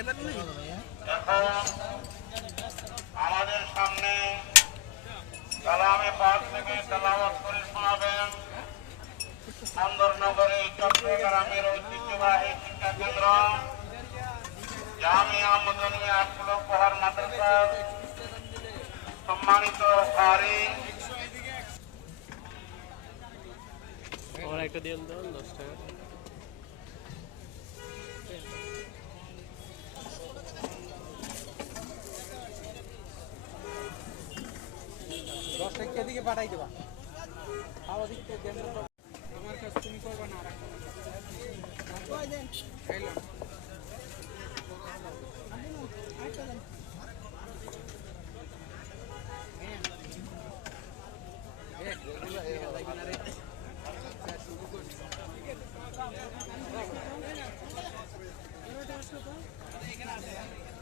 এখন আমাদের সামনে কালামে পাক থেকে তেলাওয়াত করে শোনাবেন বন্দরনগরী চট্টগ্রামের ঐতিহ্যবাহী শিক্ষা কেন্দ্র জামিয়া মদনিয়া আশফাকুল পাহাড় মাদ্রাসার সম্মানিত কারি একটা দিয়ে দেন 10 টাকা। এদিকে পাঠাই দেবা আমার কাছে তুমি করবা না